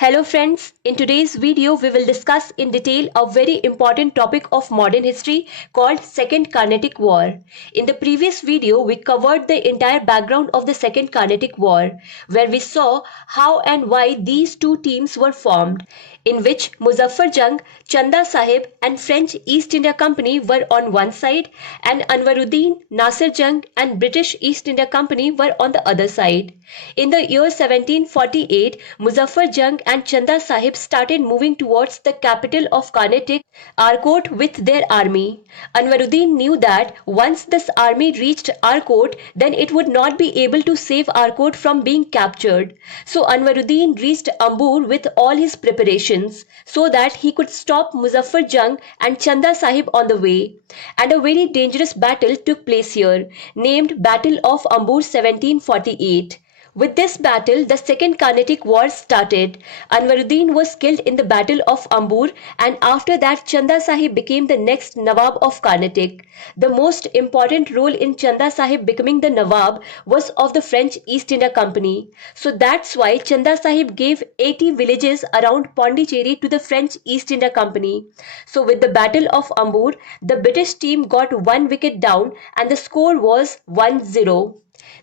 Hello friends, in today's video we will discuss in detail a very important topic of modern history called Second Carnatic War. In the previous video we covered the entire background of the Second Carnatic War, where we saw how and why these two teams were formed, in which Muzaffar Jung, Chanda Sahib and French East India Company were on one side and Anwaruddin, Nasir Jung and British East India Company were on the other side. In the year 1748, Muzaffar Jung and Chanda Sahib started moving towards the capital of Carnatic, Arcot, with their army. Anwaruddin knew that once this army reached Arcot, then it would not be able to save Arcot from being captured. So Anwaruddin reached Ambur with all his preparations so that he could stop Muzaffar Jung and Chanda Sahib on the way. And a very dangerous battle took place here, named Battle of Ambur 1748. With this battle, the Second Carnatic War started. Anwaruddin was killed in the Battle of Ambur, and after that Chanda Sahib became the next Nawab of Carnatic. The most important role in Chanda Sahib becoming the Nawab was of the French East India Company. So that's why Chanda Sahib gave 80 villages around Pondicherry to the French East India Company. So with the Battle of Ambur, the British team got 1 wicket down and the score was 1-0.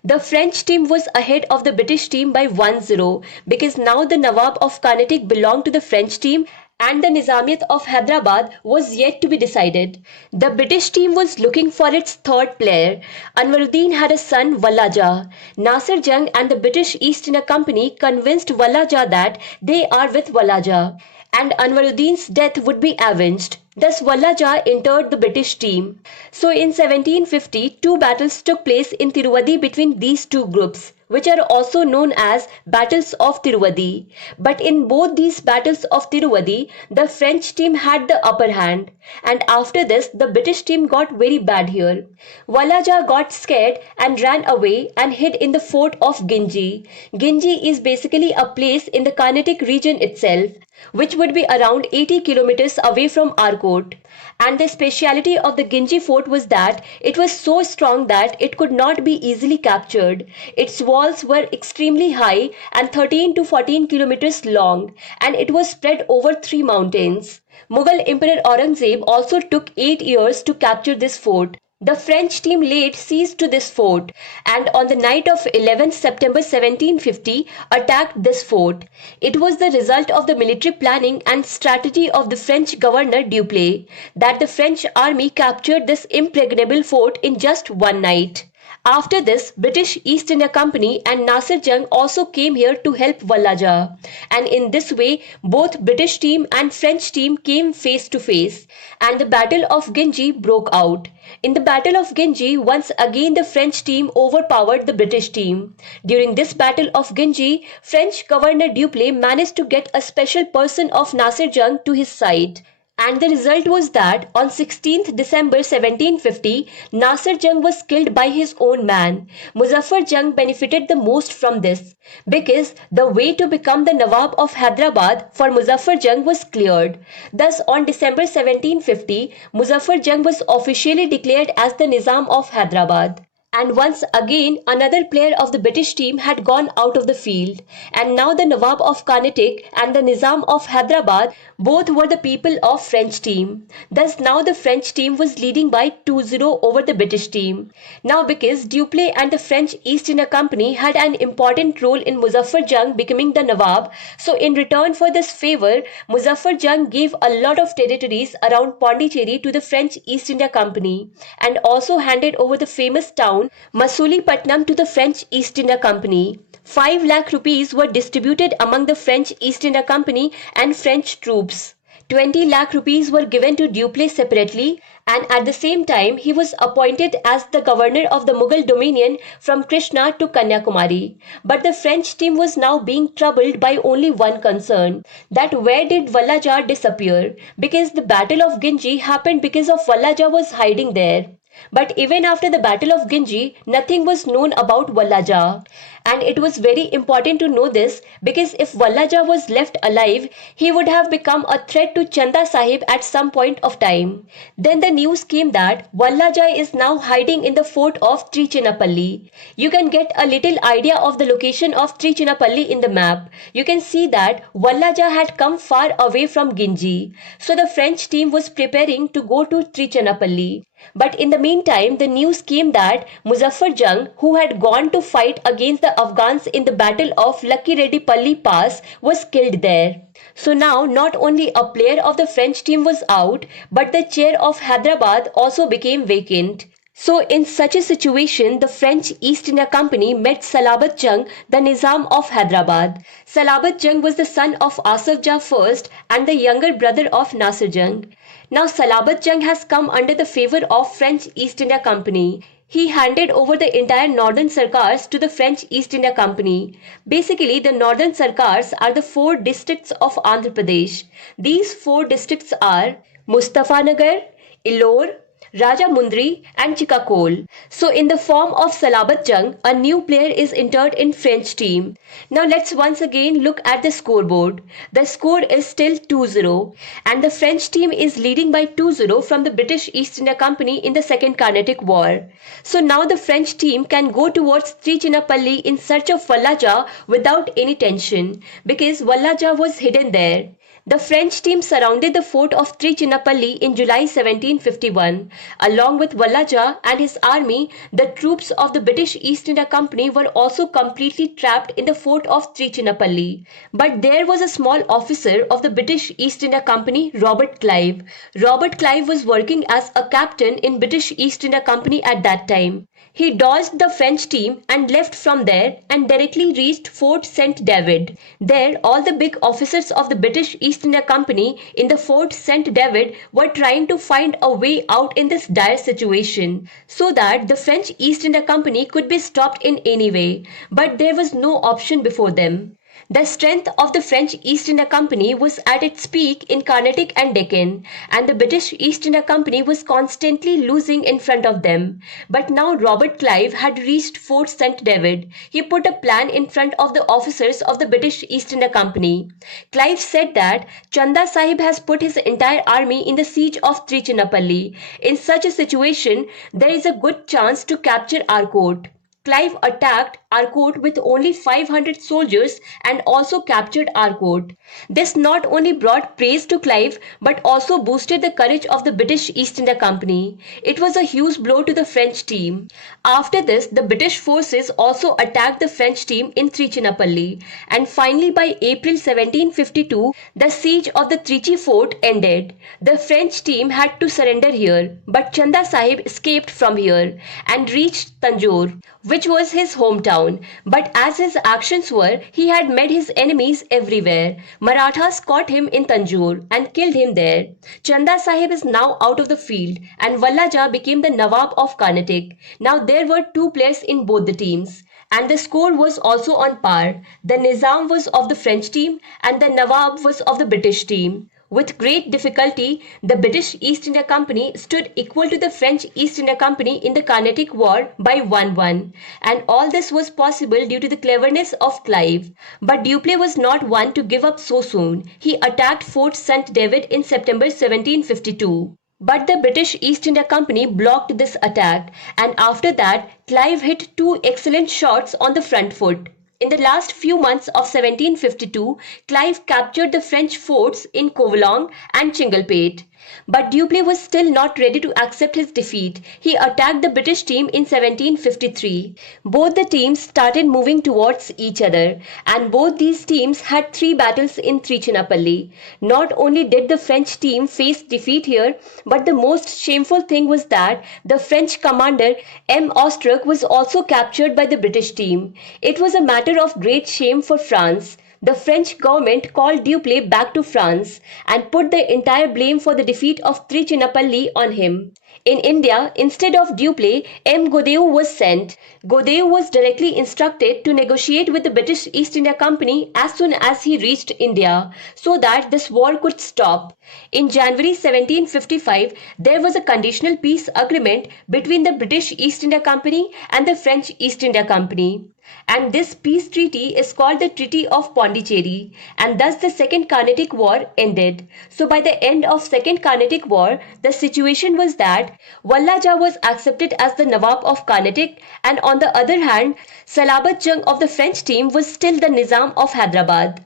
The French team was ahead of the British team by 1-0 because now the Nawab of Carnatic belonged to the French team and the Nizamiyat of Hyderabad was yet to be decided. The British team was looking for its third player. Anwaruddin had a son, Wallaja. Nasir Jung and the British East India Company convinced Wallaja that they are with Wallaja and Anwaruddin's death would be avenged. Thus Wallaja entered the British team. So in 1750, two battles took place in Tiruvadi between these two groups, which are also known as Battles of Tiruvadi. But in both these Battles of Tiruvadi, the French team had the upper hand. And after this, the British team got very bad here. Wallaja got scared and ran away and hid in the fort of Ginji. Ginji is basically a place in the Carnatic region itself, which would be around 80 kilometers away from Arcot. And the speciality of the Ginji fort was that it was so strong that it could not be easily captured. Its walls were extremely high and 13 to 14 kilometers long, and it was spread over 3 mountains. Mughal Emperor Aurangzeb also took 8 years to capture this fort. The French team laid siege to this fort and on the night of 11th September 1750 attacked this fort. It was the result of the military planning and strategy of the French governor Dupleix that the French army captured this impregnable fort in just one night. After this, British East India Company and Nasir Jung also came here to help Wallaja. And in this way, both British team and French team came face to face. And the Battle of Ginji broke out. In the Battle of Ginji, once again the French team overpowered the British team. During this Battle of Ginji, French Governor Dupleix managed to get a special person of Nasir Jung to his side. And the result was that on 16th December 1750, Nasir Jung was killed by his own man. Muzaffar Jung benefited the most from this because the way to become the Nawab of Hyderabad for Muzaffar Jung was cleared. Thus on December 1750, Muzaffar Jung was officially declared as the Nizam of Hyderabad. And once again, another player of the British team had gone out of the field. And now the Nawab of Carnatic and the Nizam of Hyderabad both were the people of French team. Thus now the French team was leading by 2-0 over the British team. Now because Dupleix and the French East India Company had an important role in Muzaffar Jung becoming the Nawab, so in return for this favour, Muzaffar Jung gave a lot of territories around Pondicherry to the French East India Company and also handed over the famous town Masulipatnam to the French East India Company. 5 lakh rupees were distributed among the French East India Company and French troops. 20 lakh rupees were given to Dupleix separately, and at the same time he was appointed as the governor of the Mughal dominion from Krishna to Kanyakumari. But the French team was now being troubled by only one concern, that where did Wallaja disappear? Because the Battle of Ginji happened because of Wallaja was hiding there. But even after the Battle of Ginji, nothing was known about Wallaja. And it was very important to know this because if Wallaja was left alive, he would have become a threat to Chanda Sahib at some point of time. Then the news came that Wallaja is now hiding in the fort of Trichinappalli. You can get a little idea of the location of Trichinappalli in the map. You can see that Wallaja had come far away from Ginji. So the French team was preparing to go to Trichinappalli. But in the meantime, the news came that Muzaffar Jung, who had gone to fight against the Afghans in the Battle of Lucky Reddy Palli Pass, was killed there. So now not only a player of the French team was out, but the chair of Hyderabad also became vacant. So in such a situation, the French East India Company met Salabat Jung, the Nizam of Hyderabad. Salabat Jung was the son of Asaf Jah I and the younger brother of Nasir Jung. Now Salabat Jung has come under the favour of French East India Company. He handed over the entire northern Sarkars to the French East India Company. Basically, the northern Sarkars are the four districts of Andhra Pradesh. These four districts are Mustafanagar, Illore, Rajamundry and Chikakol. So in the form of Salabat Jung, a new player is entered in French team. Now let's once again look at the scoreboard. The score is still 2-0 and the French team is leading by 2-0 from the British East India Company in the Second Carnatic War. So now the French team can go towards Trichinappalli in search of Wallaja without any tension because Wallaja was hidden there. The French team surrounded the fort of Trichinappalli in July 1751. Along with Wallaja and his army, the troops of the British East India Company were also completely trapped in the fort of Trichinappalli. But there was a small officer of the British East India Company, Robert Clive. Robert Clive was working as a captain in British East India Company at that time. He dodged the French team and left from there and directly reached Fort St. David. There, all the big officers of the British East India Company in the Fort St. David were trying to find a way out in this dire situation so that the French East India Company could be stopped in any way. But there was no option before them. The strength of the French East India Company was at its peak in Carnatic and Deccan, and the British East India Company was constantly losing in front of them. But now Robert Clive had reached Fort St. David. He put a plan in front of the officers of the British East India Company. Clive said that Chanda Sahib has put his entire army in the siege of Trichinappalli. In such a situation, there is a good chance to capture Arcot. Clive attacked Arcot with only 500 soldiers and also captured Arcot. This not only brought praise to Clive but also boosted the courage of the British East India Company. It was a huge blow to the French team. After this, the British forces also attacked the French team in Trichinappalli, and finally by April 1752, the siege of the Trichy fort ended. The French team had to surrender here, but Chanda Sahib escaped from here and reached Tanjore, which was his hometown. But as his actions were, he had met his enemies everywhere. Marathas caught him in Tanjore and killed him there. Chanda Sahib is now out of the field and Wallaja became the Nawab of Carnatic. Now there were two players in both the teams. And the score was also on par. The Nizam was of the French team and the Nawab was of the British team. With great difficulty, the British East India Company stood equal to the French East India Company in the Carnatic War by 1-1. And all this was possible due to the cleverness of Clive. But Dupleix was not one to give up so soon. He attacked Fort St. David in September 1752. But the British East India Company blocked this attack, and after that, Clive hit two excellent shots on the front foot. In the last few months of 1752, Clive captured the French forts in Covelong and Chingalpate. But Dupleix was still not ready to accept his defeat. He attacked the British team in 1753. Both the teams started moving towards each other, and both these teams had three battles in Trichinappalli. Not only did the French team face defeat here, but the most shameful thing was that the French commander M. Ostrach was also captured by the British team. It was a matter of great shame for France. The French government called Dupleix back to France and put the entire blame for the defeat of Trichinopoly on him. In India, instead of Dupleix, M. Godeu was sent. Godeu was directly instructed to negotiate with the British East India Company as soon as he reached India so that this war could stop. In January 1755, there was a conditional peace agreement between the British East India Company and the French East India Company. And this peace treaty is called the Treaty of Pondicherry, and thus the Second Carnatic War ended. So by the end of Second Carnatic War, the situation was that Walla Jah was accepted as the Nawab of Carnatic, and on the other hand, Salabat Jung of the French team was still the Nizam of Hyderabad.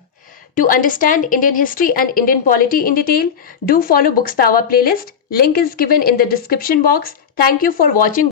To understand Indian history and Indian polity in detail, do follow Books Power playlist. Link is given in the description box. Thank you for watching.